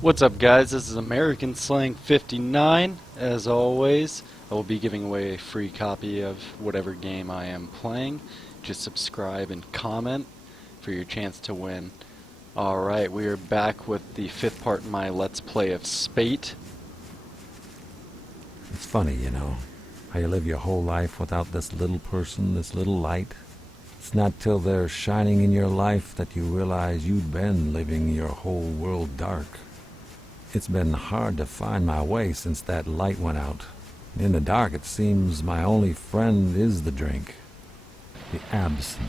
What's up, guys? This is American Slang 59. As always, I will be giving away a free copy of whatever game I am playing. Just subscribe and comment for your chance to win. Alright, we are back with the fifth part in my Let's Play of Spate. It's funny, how you live your whole life without this little person, this little light. It's not till they're shining in your life that you realize you've been living your whole world dark. It's been hard to find my way since that light went out. In the dark, it seems my only friend is the drink. The absinthe.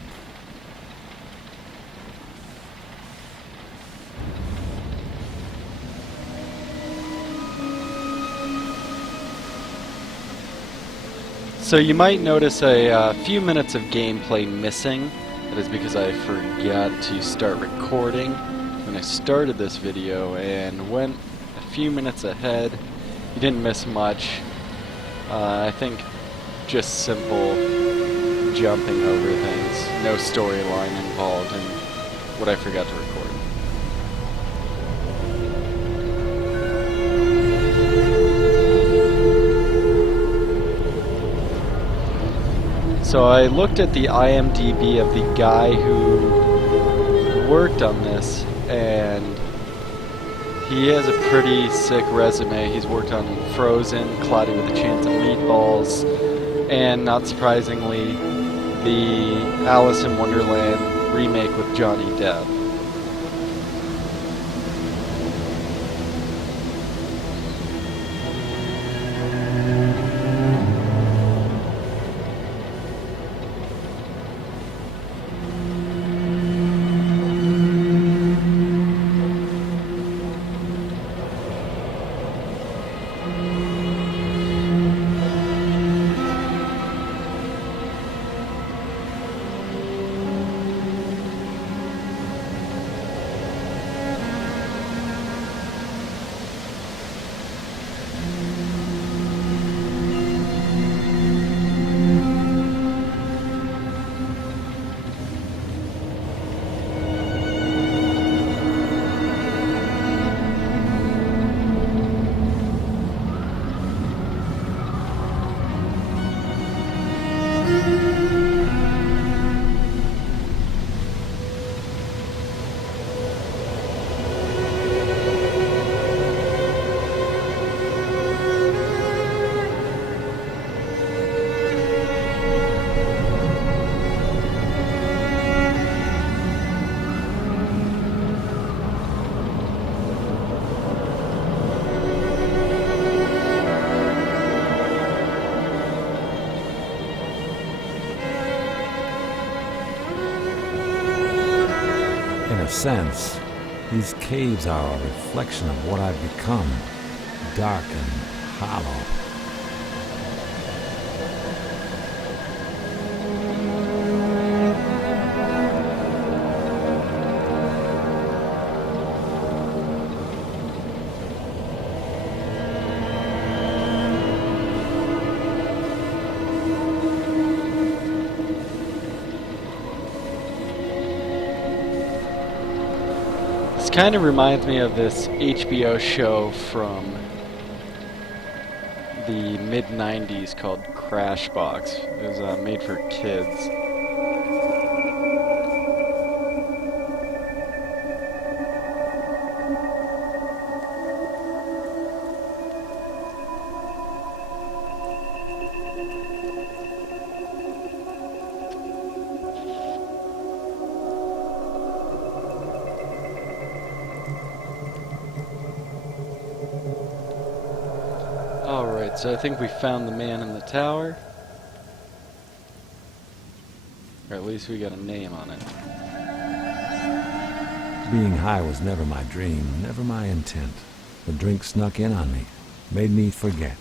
So you might notice a few minutes of gameplay missing. That is because I forgot to start recording when I started this video and went a few minutes ahead. You didn't miss much. I think just simple jumping over things. No storyline involved in what I forgot to record. So I looked at the IMDb of the guy who worked on this, and he has a pretty sick resume. He's worked on Frozen, Cloudy with a Chance of Meatballs, and not surprisingly, the Alice in Wonderland remake with Johnny Depp. In a sense, these caves are a reflection of what I've become, dark and hollow. This kind of reminds me of this HBO show from the mid-90s called Crashbox. It was made for kids. Alright, so I think we found the man in the tower. Or at least we got a name on it. Being high was never my dream, never my intent. The drink snuck in on me, made me forget,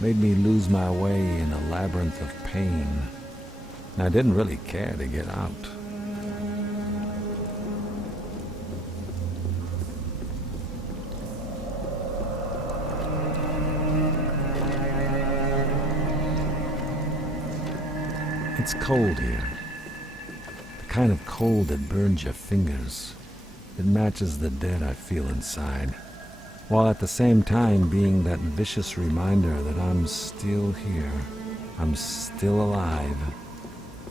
made me lose my way in a labyrinth of pain. And I didn't really care to get out. It's cold here. The kind of cold that burns your fingers. It matches the dead I feel inside. while at the same time being that vicious reminder that I'm still here. I'm still alive.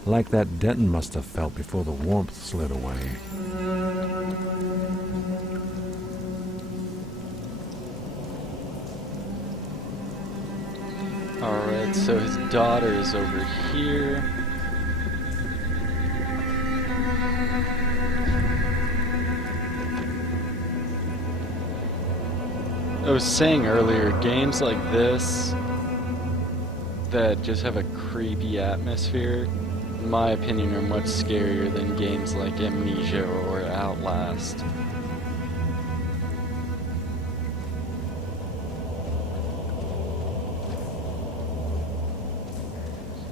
Like that Denton must have felt before the warmth slid away. Alright, so his daughter is over here. I was saying earlier, games like this that just have a creepy atmosphere, in my opinion, are much scarier than games like Amnesia or Outlast.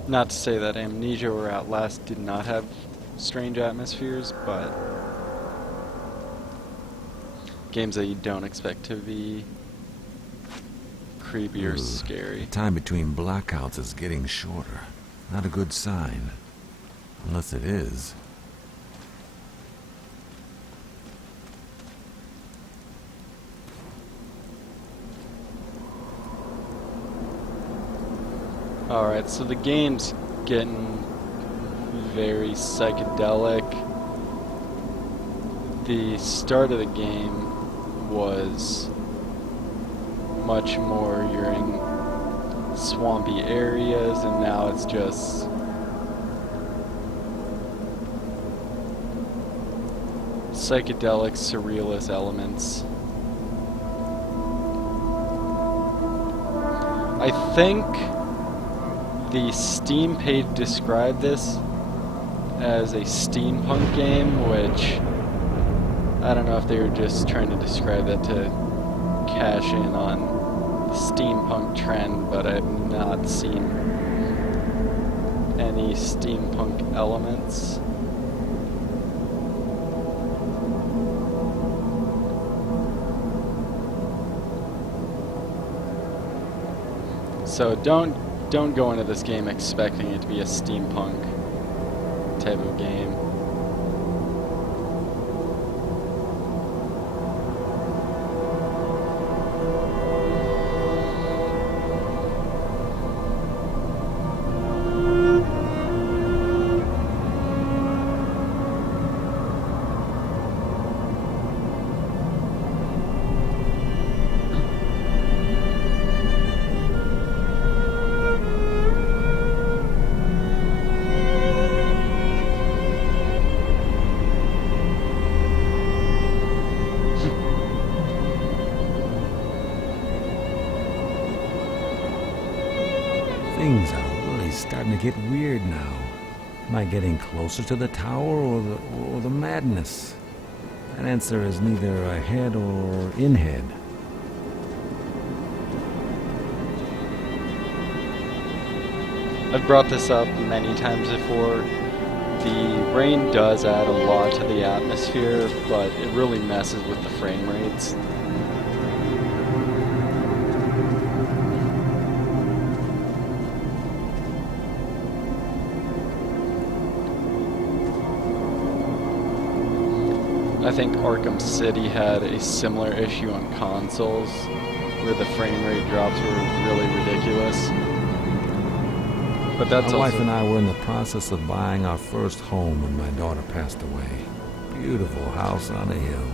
Not to say that Amnesia or Outlast did not have strange atmospheres, but games that you don't expect to be creepy or scary. The time between blackouts is getting shorter. Not a good sign. Unless it is. Alright, so the game's getting very psychedelic. The start of the game was much more, you're in swampy areas, and now it's just psychedelic, surrealist elements. I think the Steam page described this as a steampunk game, which I don't know if they were just trying to describe that to cash in on the steampunk trend, but I've not seen any steampunk elements. So don't go into this game expecting it to be a steampunk type of game. Things are really starting to get weird now. Am I getting closer to the tower or the madness? That answer is neither ahead or in head. I've brought this up many times before. The rain does add a lot to the atmosphere, but it really messes with the frame rates. I think Arkham City had a similar issue on consoles, where the frame rate drops were really ridiculous. But that's My wife also... and I were in the process of buying our first home when my daughter passed away. Beautiful house on a hill,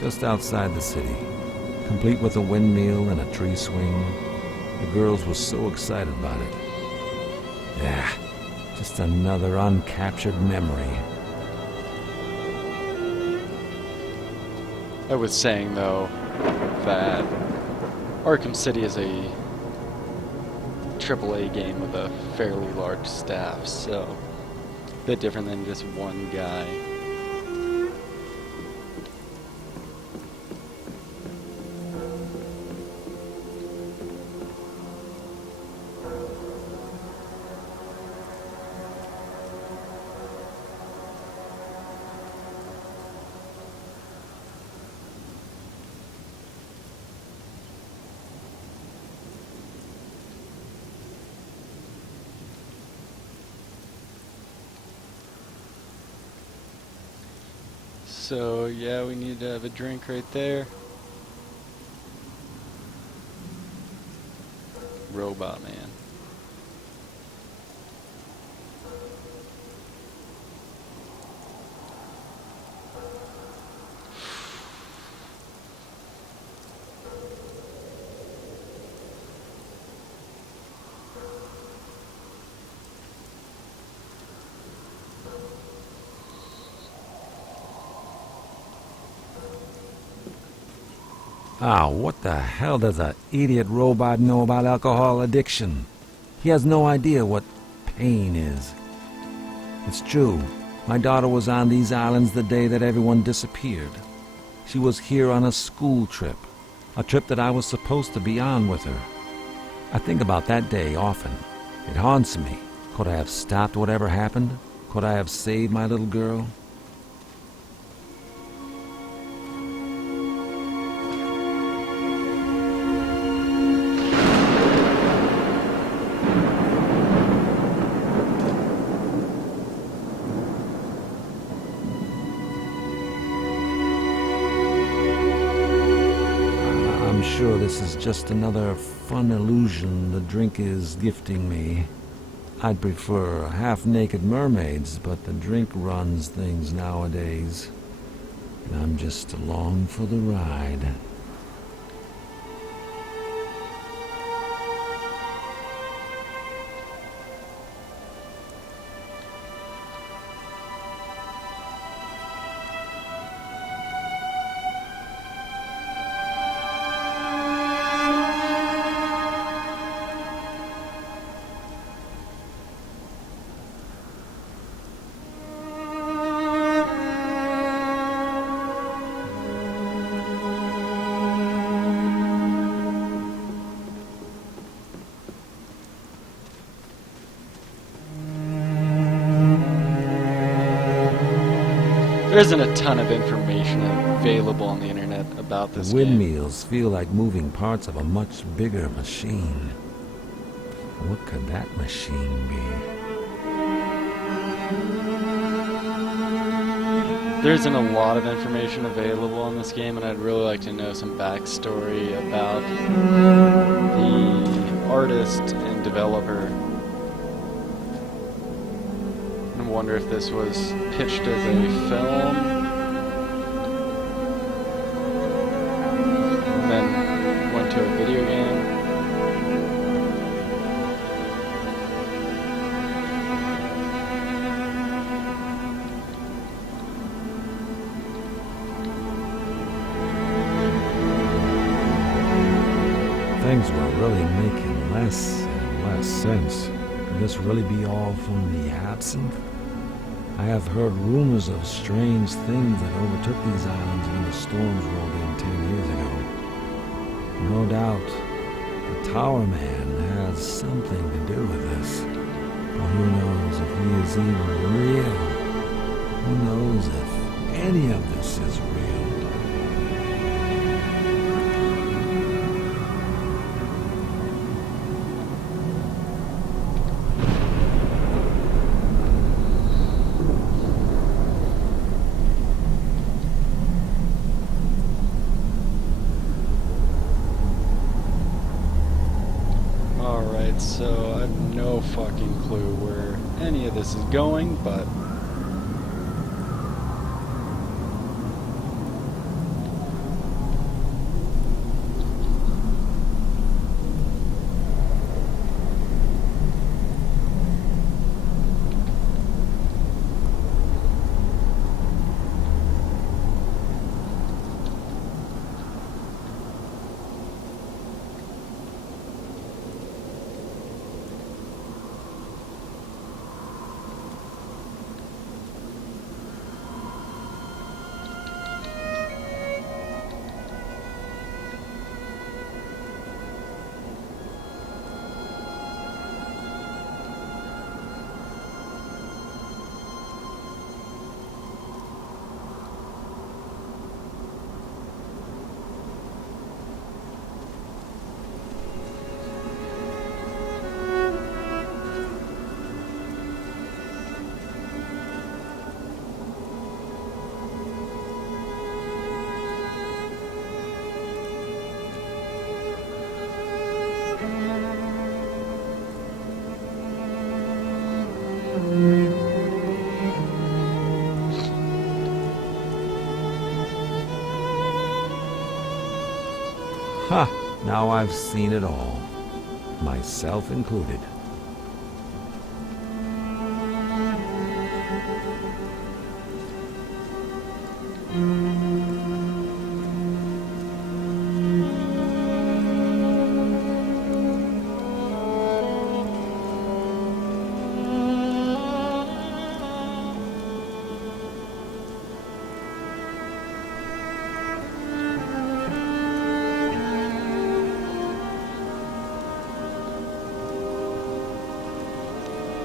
just outside the city, complete with a windmill and a tree swing. The girls were so excited about it. Yeah, just another uncaptured memory. I was saying, though, that Arkham City is a AAA game with a fairly large staff, so a bit different than just one guy. So, yeah, we need to have a drink right there. robot man. Ah, what the hell does a idiot robot know about alcohol addiction? He has no idea what pain is. It's true. My daughter was on these islands the day that everyone disappeared. She was here on a school trip, a trip that I was supposed to be on with her. I think about that day often. It haunts me. Could I have stopped whatever happened? Could I have saved my little girl? I'm sure this is just another fun illusion the drink is gifting me. I'd prefer half-naked mermaids, but the drink runs things nowadays. And I'm just along for the ride. There isn't a ton of information available on the internet about this The game. windmills feel like moving parts of a much bigger machine. What could that machine be? There isn't a lot of information available on this game, and I'd really like to know some backstory about the artist and developer. I wonder if this was pitched as a film and then went to a video game. Things were really making less and less sense. Could this really be all from the absinthe? I have heard rumors of strange things that overtook these islands when the storms rolled in 10 years ago. No doubt, the Tower Man has something to do with this. But who knows if he is even real? Who knows if any of this is real? Alright, so I have no fucking clue where any of this is going, but Ha! Now I've seen it all, myself included.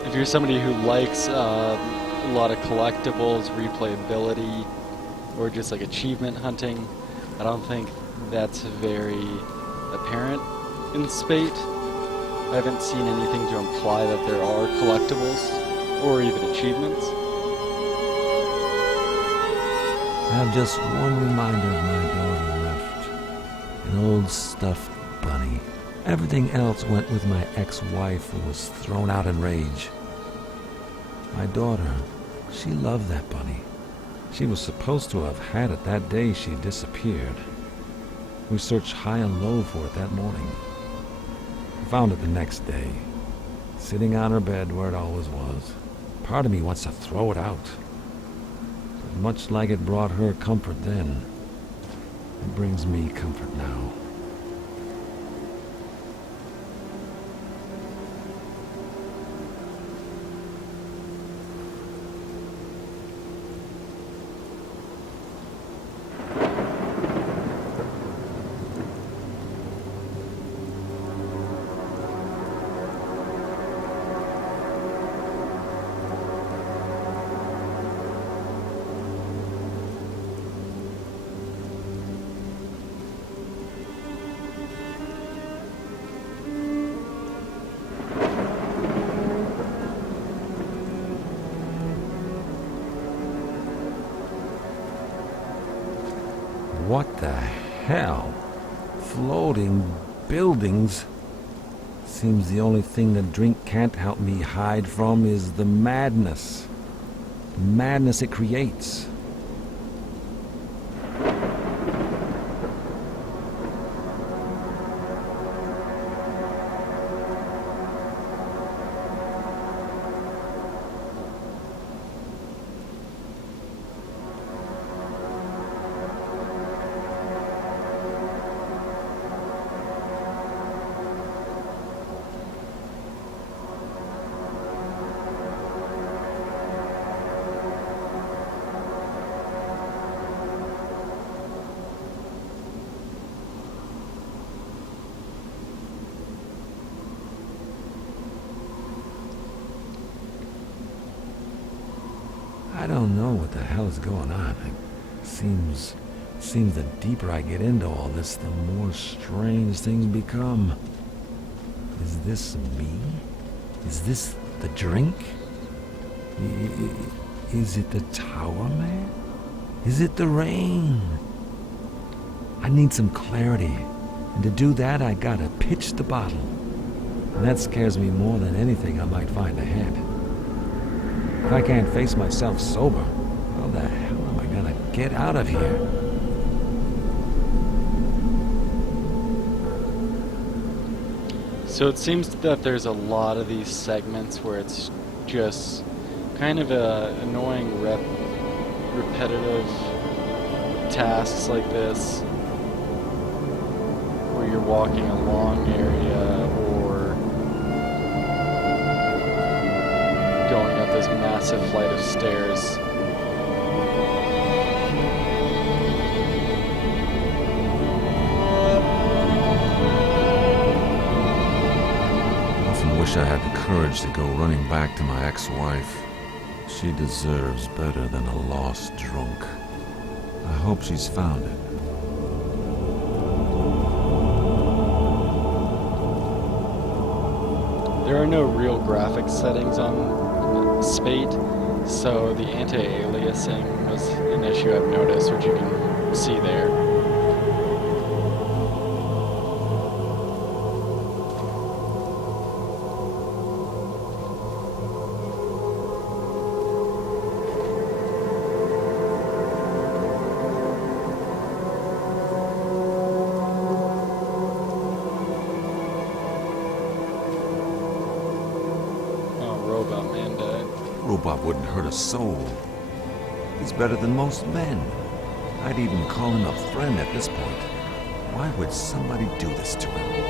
If you're somebody who likes a lot of collectibles, replayability, or just like achievement hunting, I don't think that's very apparent in Spate. I haven't seen anything to imply that there are collectibles or even achievements. I have just one reminder of my daughter left. An old stuffed bunny. Everything else went with my ex-wife, who was thrown out in rage. My daughter, she loved that bunny. She was supposed to have had it that day she disappeared. We searched high and low for it that morning. I found it the next day, sitting on her bed where it always was. Part of me wants to throw it out. But much like it brought her comfort then, it brings me comfort now. What the hell? Floating buildings? Seems the only thing that drink can't help me hide from is the madness. The madness it creates. I don't know what the hell is going on. It seems the deeper I get into all this, the more strange things become. Is this me? Is this the drink? Is it the Tower Man? Is it the rain? I need some clarity. And to do that, I gotta pitch the bottle. And that scares me more than anything I might find ahead. If I can't face myself sober, how the hell am I gonna get out of here? So it seems that there's a lot of these segments where it's just kind of annoying repetitive tasks like this, where you're walking a long area or going up this massive flight of stairs. I often wish I had the courage to go running back to my ex-wife. She deserves better than a lost drunk. I hope she's found it. There are no real graphics settings on Spate, so the anti-aliasing was an issue I've noticed, which you can see there. robot wouldn't hurt a soul. He's better than most men. I'd even call him a friend at this point. Why would somebody do this to him?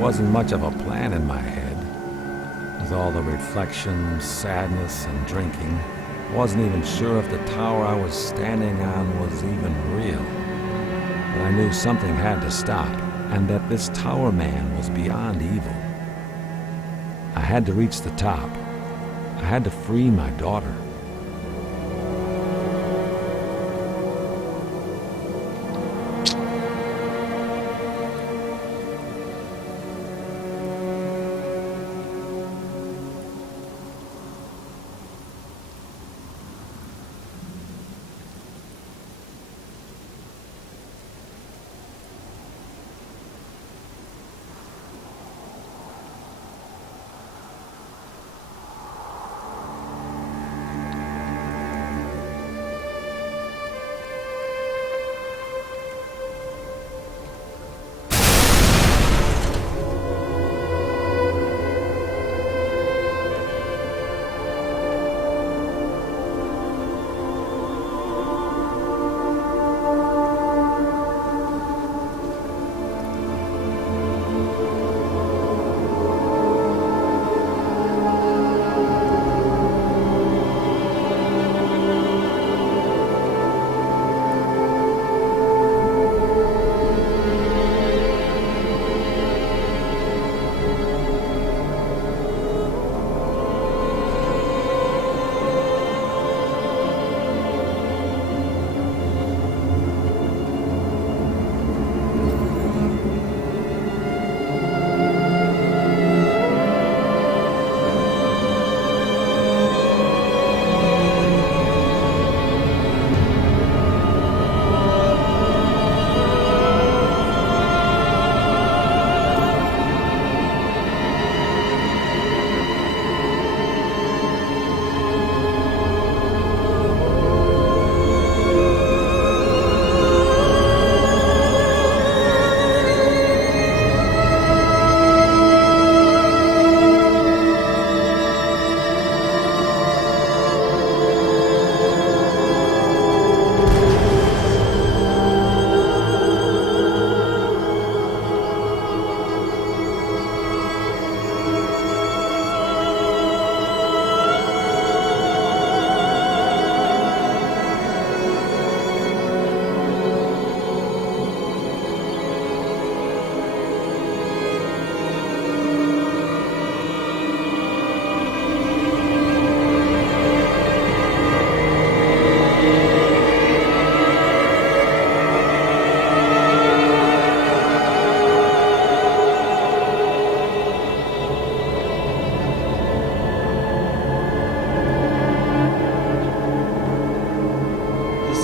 Wasn't much of a plan in my head. With all the reflection, sadness, and drinking, wasn't even sure if the tower I was standing on was even real. But I knew something had to stop, and that this tower man was beyond evil. I had to reach the top. I had to free my daughter.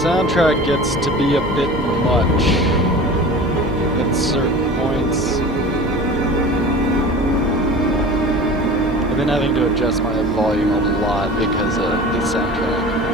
Soundtrack gets to be a bit much at certain points. I've been having to adjust my volume a lot because of the soundtrack.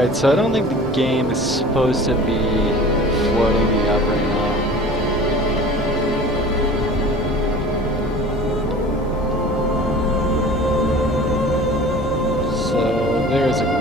Alright, so I don't think the game is supposed to be floating me up right now. So there's a glitch.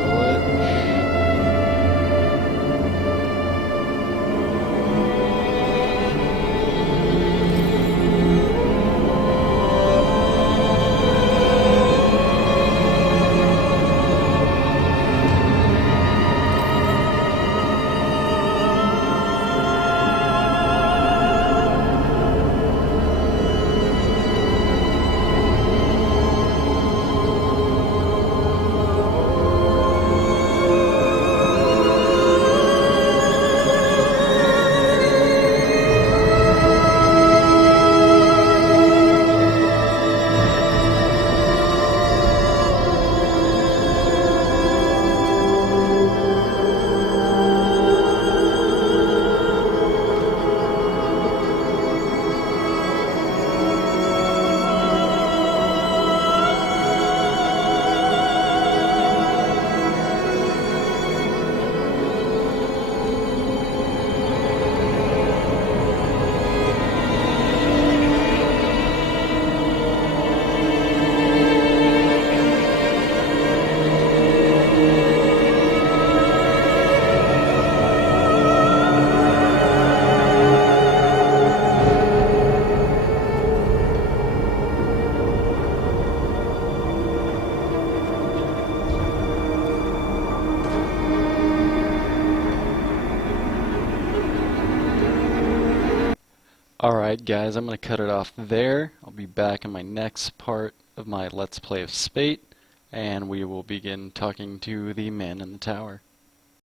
Alright guys, I'm going to cut it off there. I'll be back in my next part of my Let's Play of Spate, and we will begin talking to the man in the tower.